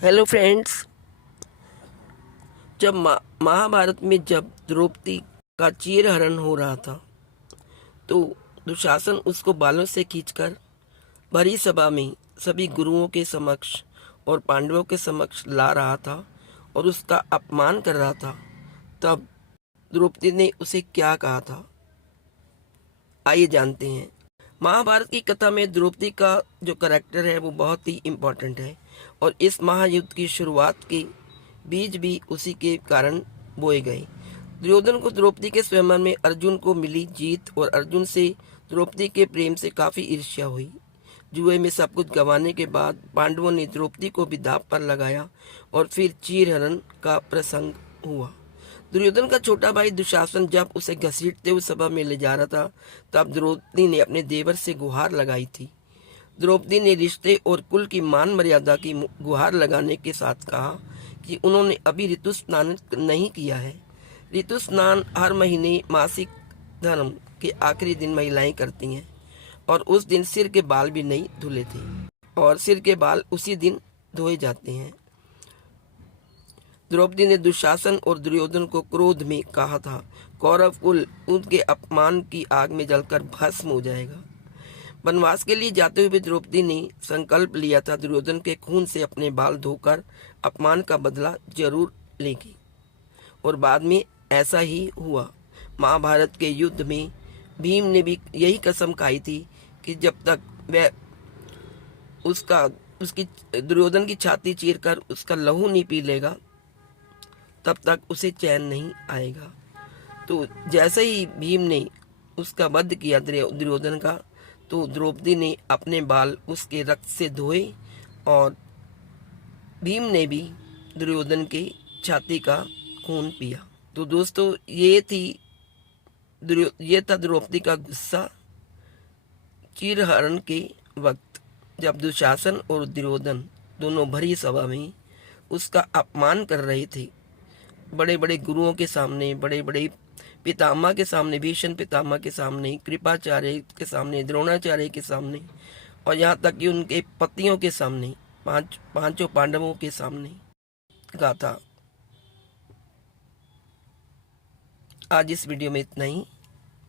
Hello friends. जब महाभारत में जब द्रौपदी का चीरहरण हो रहा था तो दुशासन उसको बालों से खींचकर भरी सभा में सभी गुरुओं के समक्ष और पांडवों के समक्ष ला रहा था और उसका अपमान कर रहा था। तब द्रौपदी ने उसे क्या कहा था, आइए जानते हैं। महाभारत की कथा में द्रौपदी का जो करैक्टर है वो बहुत ही इम्पोर्टेंट है और इस महायुद्ध की शुरुआत के बीज भी उसी के कारण बोए गए। दुर्योधन को द्रौपदी के स्वयंवर में अर्जुन को मिली जीत और अर्जुन से द्रौपदी के प्रेम से काफी ईर्ष्या हुई। जुए में सब कुछ गंवाने के बाद पांडवों ने द्रौपदी को भी दांव पर लगाया और फिर चीरहरण का प्रसंग हुआ। दुर्योधन का छोटा भाई दुशासन जब उसे घसीटते हुए सभा में ले जा रहा था तब द्रौपदी ने अपने देवर से गुहार लगाई थी। द्रौपदी ने रिश्ते और कुल की मान मर्यादा की गुहार लगाने के साथ कहा कि उन्होंने अभी ऋतु स्नान नहीं किया है। ऋतु स्नान हर महीने मासिक धर्म के आखिरी दिन महिलाएं करती हैं और उस दिन सिर के बाल भी नहीं धुले थे और सिर के बाल उसी दिन धोए जाते हैं। द्रौपदी ने दुशासन और दुर्योधन को क्रोध में कहा था, कौरव कुल उनके अपमान की आग में जलकर भस्म हो जाएगा। वनवास के लिए जाते हुए द्रौपदी ने संकल्प लिया था दुर्योधन के खून से अपने बाल धोकर अपमान का बदला जरूर लेगी और बाद में ऐसा ही हुआ। महाभारत के युद्ध में भीम ने भी यही कसम खाई थी कि जब तक वह उसकी दुर्योधन की छाती चीरकर उसका लहू नहीं पी लेगा तब तक उसे चैन नहीं आएगा। तो जैसे ही भीम ने उसका वध किया दुर्योधन का, तो द्रौपदी ने अपने बाल उसके रक्त से धोए और भीम ने भी दुर्योधन के छाती का खून पिया। तो दोस्तों ये था द्रौपदी का गुस्सा चीरहरण के वक्त, जब दुशासन और दुर्योधन दोनों भरी सभा में उसका अपमान कर रहे थे। बड़े बड़े गुरुओं के सामने, बड़े बड़े पितामह के सामने, भीष्म पितामह के सामने, कृपाचार्य के सामने, द्रोणाचार्य के सामने और यहाँ तक कि उनके पतियों के सामने, पांचों पांडवों के सामने कहा था। आज इस वीडियो में इतना ही।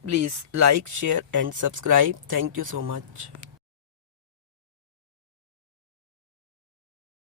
Please like, share and subscribe. Thank you so much.